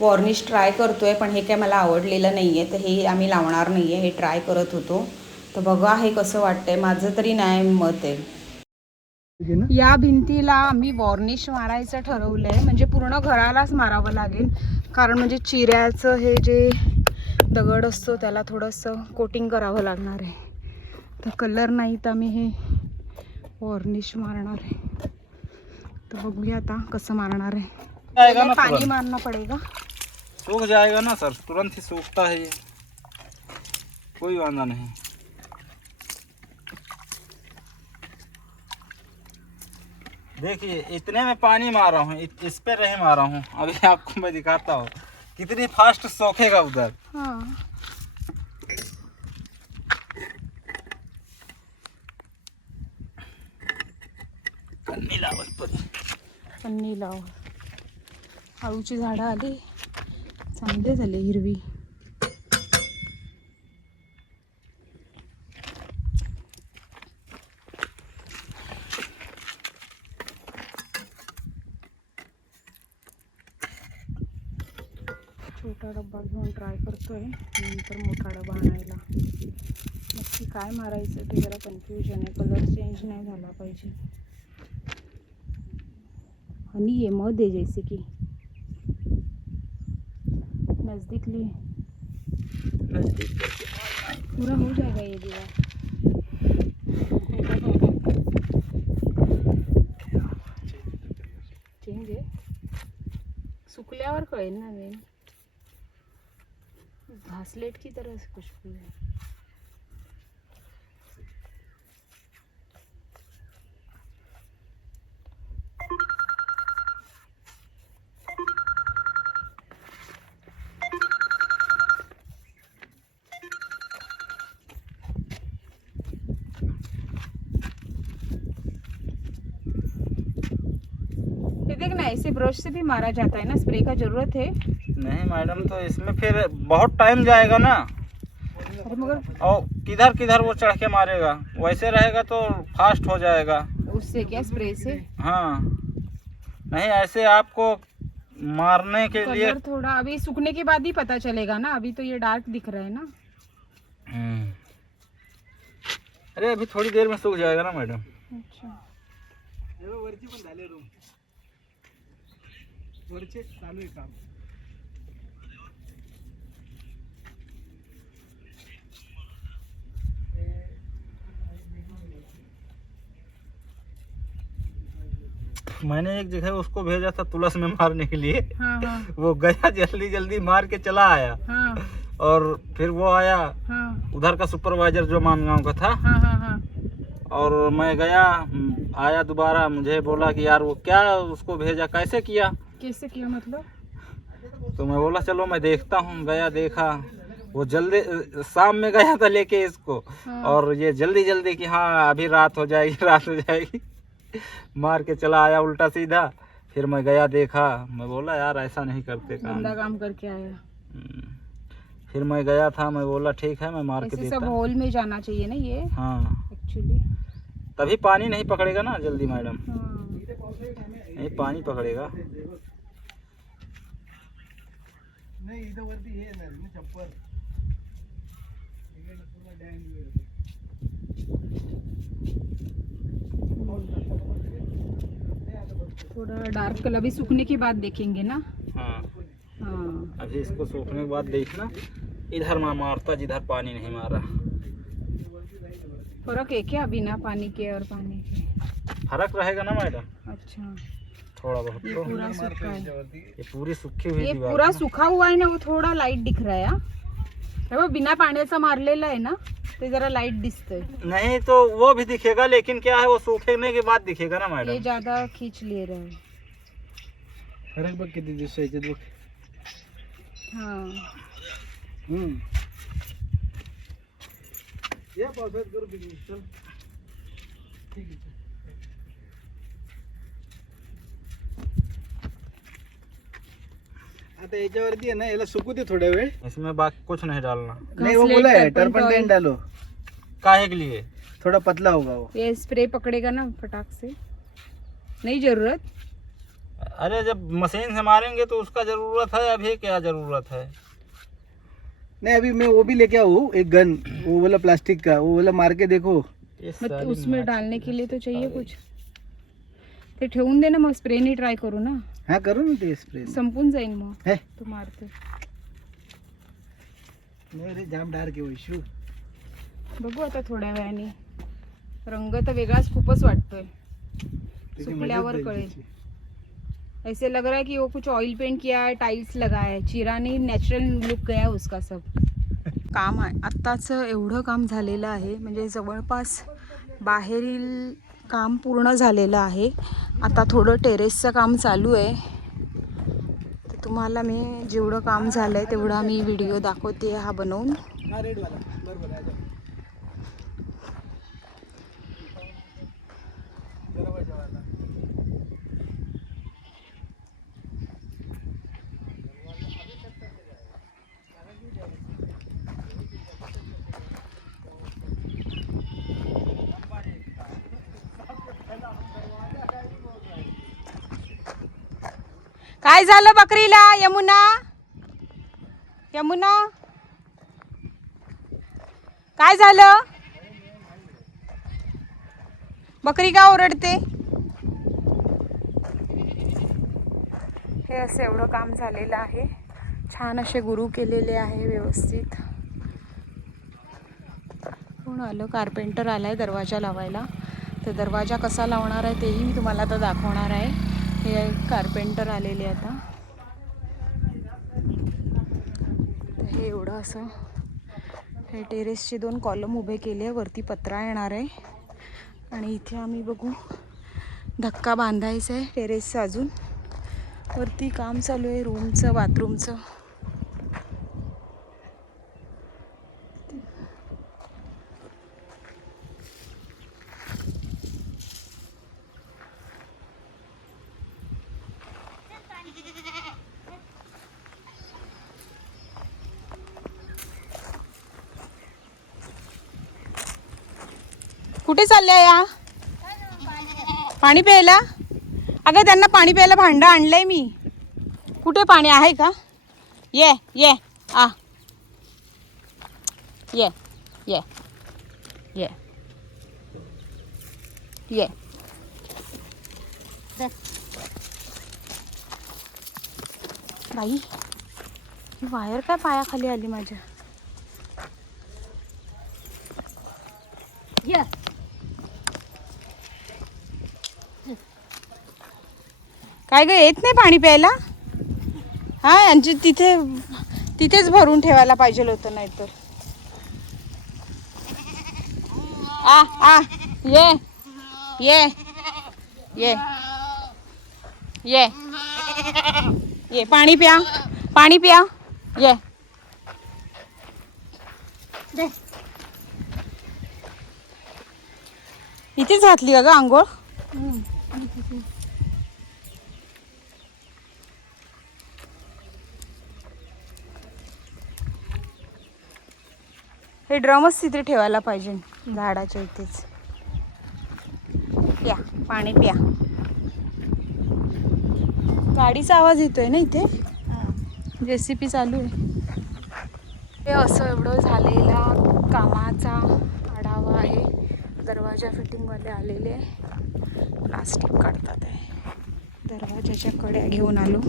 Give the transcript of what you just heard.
Varnish try करतो आहे पण हे काय मला आवडलेलं नाही आहे तर हे आम्ही लावणार नाही आहे हे ट्राय करत होतो. तर बघा हे कसं वाटतंय माझं तरी नाही मत आहे. या भिंतीला आम्ही वॉर्निश मारायचं ठरवलं आहे म्हणजे पूर्ण घरालाच मारावं लागेल. कारण म्हणजे चिऱ्याचं हे जे दगड असतो त्याला थोडंसं कोटिंग करावं लागणार आहे. तर कलर नाही तर आम्ही हे वॉर्निश मारणार आहे. तर बघूया आता कसं मारणार आहे. जाएगा ना तुरंत। मारना पडेगा। सूख जाएगा ना सर तुरंत ही सूखता है ये। कोई वांदा नहीं। देखिए इतने में पानी मारा हूँ इस पे नहीं मारा हूँ। अभी आपको मैं दिखाता हूँ कितनी फास्ट सोखेगा उधर। हाँ। लावल परी. पन्नी लाव आळूची झाडं आली. चांगले झाले हिरवी. छोटा डब्बा घेऊन ट्राय करतोय. नंतर मोठा डबा आणायला. नक्की काय मारायचं ते जरा कन्फ्युजन आहे. कलर चेंज नाही झाला पाहिजे. हनी ये मध्ये जैसे की. नज़दीक लिए। पूरा हो जाएगा ये दीवार। सुकल्यावर कळेल ना मेन घासलेट की तरह से खुशबू है। ऐसे ब्रश से भी मारा जाता है ना? स्प्रे का ज़रूरत है? नहीं मैडम तो इसमें फिर बहुत टाइम जाएगा ना। मगर और किधर किधर वो चढ़ के मारेगा? वैसे रहेगा तो फास्ट हो जाएगा। उससे क्या स्प्रे से? हाँ। नहीं ऐसे आपको मारने के लिए थोड़ा अभी सूखने के बाद ही पता चलेगा ना? अभी तो ये डार्क दिख रहा है ना? हम्म। अरे अभी थोड़ी देर में सूख जाएगा ना मैडम। अच्छा। वरची चालू आहे काम. मैंने एक जगह उसको भेजा था तुलस में मारने के लिए। हाँ हाँ। वो गया जल्दी जल्दी मार के चला आया। हाँ। और फिर वो आया हाँ। उधर का सुपरवाइजर जो मान मानगांव का था। हाँ हाँ हाँ। और मैं गया आया दोबारा मुझे बोला कि यार वो क्या उसको भेजा कैसे किया? कैसे किया मतलब? तो मैं बोला चलो मैं देखता हूँ गया देखा। वो जल्दी शाम में गया था लेके इसको। हाँ। और ये जल्दी जल्दी कि हाँ अभी रात हो जाएगी रात हो जाएगी। मार के चला आया उल्टा सीधा। फिर मैं गया देखा। मैं बोला यार ऐसा नहीं करते काम। काम करके आया। हम्म। फिर मैं गया था मैं बोला ठीक है मैं मार के देता सब होल में जाना चाहिए ना ये? हाँ। एक्चुअली। तभी पानी नहीं पकड़ेगा ना जल्दी मैडम। हाँ। नहीं पानी पकड़ेगा। थोड़ा डार्क कलर अभी सूखने के बाद देखेंगे ना? हाँ। हाँ। अभी इसको सूखने के बाद देखना। इधर मैं मारता जिधर पानी नहीं मारा। फ़र्क है क्या बिना पानी के और पानी के? फ़र्क रहेगा ना मैडम? अच्छा। थोड़ा बहुत ये तो। पूरा सूखा है। ये पूरी सूखी हुई ये पूरा है ना। सुखा हुआ आहे ना वो थोडा लाइट दिख रहा है हा. हे बघ, बिना पाण्याचा मारलेला आहे ना ते जरा लाइट दिसतंय. नहीं तो वो भी दिखेगा लेकिन क्या है वो सूखने के बाद दिखेगा ना हे मैडम ज्यादा खींच ले रहा है। फरक बघ किती दिवसाचे बघ. हाँ। या पावसाळ्यात करू ठीक आहे आता याच्यावरती आहे ना याला सुकू दे थोड्या वेळ. इसमें बाकी कुछ नहीं डालना। नहीं वो बोला है टर्पन डालो. काहे के लिए? थोड़ा पतला होगा वो ये स्प्रे पकड़ेगा ना फटाक से। नहीं ज़रूरत? अरे जब मशीन से मारेंगे तो उसका ज़रूरत है अभी क्या ज़रूरत है? नहीं अभी मैं वो भी लेके आऊ एक गन वो वाला प्लास्टिक का वो वाला मार के देखो। ये साली उसमें डालने के लिए तो चाहिए कुछ। ते ठेवून दे ना मग स्प्रेनी ट्राय करू ना। हाँ करू ना ते स्प्रे संपून जाईल मग. है. तू मारते. नाही रे जाम डार्क आहे वैशू बघू आता थोड्या वेळाने. रंग तर वेगळाच खूपच वाटतोय. त्याची सुकल्यावर जाईल कळेल. त्याची. ऐसे लग रहा है कि वो कुछ ऑयल पेंट किया है टाइल्स लगाया है. चिरा नहीं नेचुरल लुक गया उसका सब. काम आहे. आत्ताच एवढं काम झालेलं आहे. म्हणजे जवळपास बाहेरील काम पूर्ण झालेलं आहे. आता थोडं टेरेसचं काम चालू आहे. तर तुम्हाला मी जेवढं काम झालं आहे तेवढा मी व्हिडिओ दाखवते हा बनवून. काय झालं बकरीला? यमुना? यमुना? काय झालं? बकरी का ओरडते? हे असं एवढं काम झालेलं आहे. छान असे गुरु केलेले आहे व्यवस्थित. कोण आलं? कार्पेंटर आलाय दरवाजा लावायला. तर दरवाजा कसा लावणार आहे तेही मी तुम्हाला आता दाखवणार आहे. हे कार्पेंटर आलेले आता. हे एवढं असं. हे टेरेसचे दोन कॉलम उभे केले. वरती पत्रा येणार आहे. आणि इथे आम्ही बघू. धक्का बांधायचा आहे टेरेसचा अजून. वरती काम चालू आहे. रूमचं बाथरूमचं कुठे चालल्या या? पाणी प्यायला? अगं त्यांना पाणी प्यायला भांडं आणलंय मी. कुठे पाणी? आहे का? ये ये. आ. ये ये ये. ये. बाई ही वायर काय पायाखाली आली माझ्या? ये. काय ग येत नाही पाणी प्यायला? हा यांची तिथे तिथेच भरून ठेवायला पाहिजे होतं नाहीतर. आ आ ये ये ये ये ये पाणी प्या पाणी प्या ये. दे. इथेच घातली का ग आंघोळ हे ड्रमच तिथे ठेवायला पाहिजे. झाडाच्या इथेच. प्या पाणी प्या. गाडीचा आवाज येतोय ना इथे? जेसीपी चालू आहे. हे असं एवढं झालेला कामाचा आढावा आहे. दरवाजा फिटिंगवाले आलेले प्लास्टिक काढतात आहे. दरवाजाच्या कड्या घेऊन आलो.